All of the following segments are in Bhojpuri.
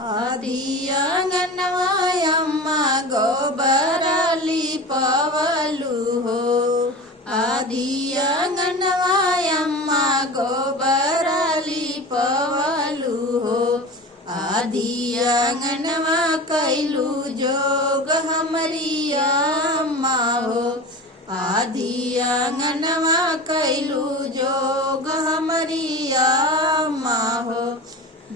आधी आंगनवा अम्मा गोबर लिपवलु हो। आधी आंगनवा अम्मा गोबर लिपवलु हो। आधी आंगनवा कैलू जोग हमरी अम्मा हो। आधी आंगनवा कैलू जोग हमरी अम्मा हो।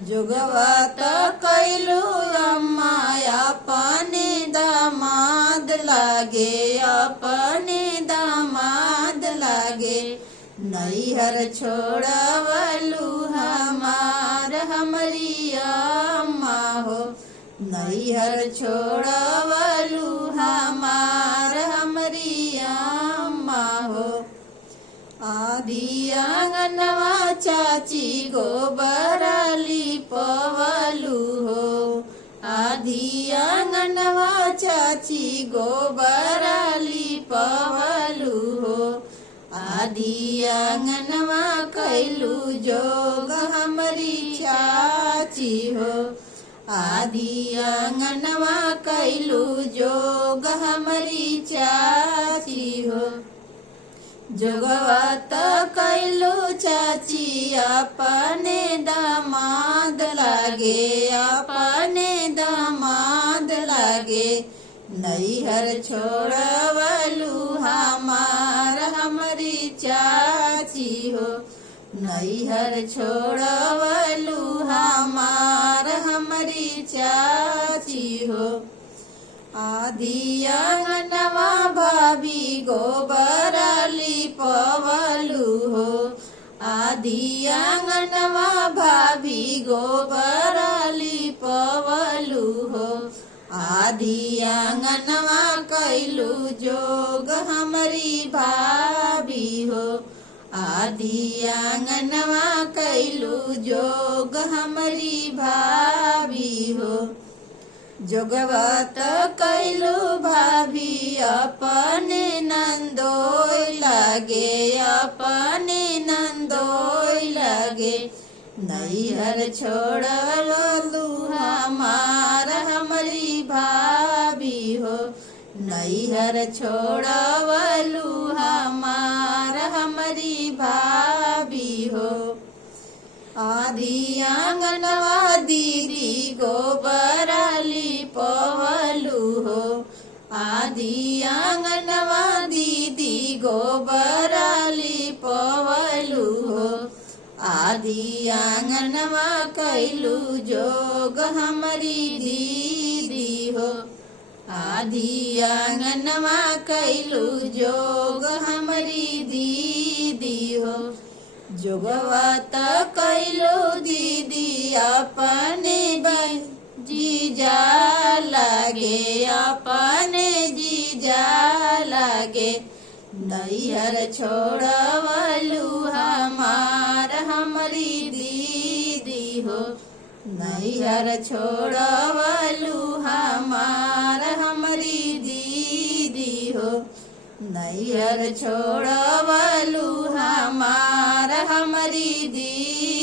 जोगवा त कैलू अम्मा अपने दामाद लागे, अपने दामाद लागे। नैहर छोड़वलू हमार हमरी अम्मा हो। नैहर छोड़वलू हमार हमरी अम्मा हो। आधी आंगनवा चाची गोबर लिपवलु हो। आधी आंगनवा चाची गोबर लिपवलु हो। आधी आंगनवा कैलू जोग हमरी चाची हो। आधी आंगनवा कैलू जोग हमरी चाची हो। जोगवा त कैलू चाची अपने दामाद लागे, अपने दामाद लागे। नैहर छोड़वलू हमार हमरी चाची हो। नैहर छोड़वलू हमार हमरी चाची हो। आधी आंगनवा भाभी गोबर लिपवलु हो। आधी आंगनवा भाभी गोबर लिपवलु हो। आधी आंगनवा कैलू जोग हमरी भाभी हो। आधी आंगनवा कैलू जोग हमरी भाभी हो। जोगवा त कैलू भाभी अपने नंदोय लागे, अपने नंदोय लागे। नैहर छोड़वलू हमार हमरी भाभी हो। नैहर छोड़वलू हमार हमरी भाभी हो। आधी आंगनवा दीदी गोबर लिपवलु हो। आधी आंगनवा दीदी गोबर लिपवलु हो। आधी आंगनवा कैलू जोग हमरी दीदी हो। आधी आंगनवा कैलू जोग हमरी दीदी हो। जोगवा त कैलू दीदी अपने जीजा लागे, अपने जीजा लागे। नैहर छोड़वलू हमार हमरी दीदी हो। नैहर छोड़वलू हमार हमरी दीदी हो। नैहर छोड़वलू हमार हमरी दीदी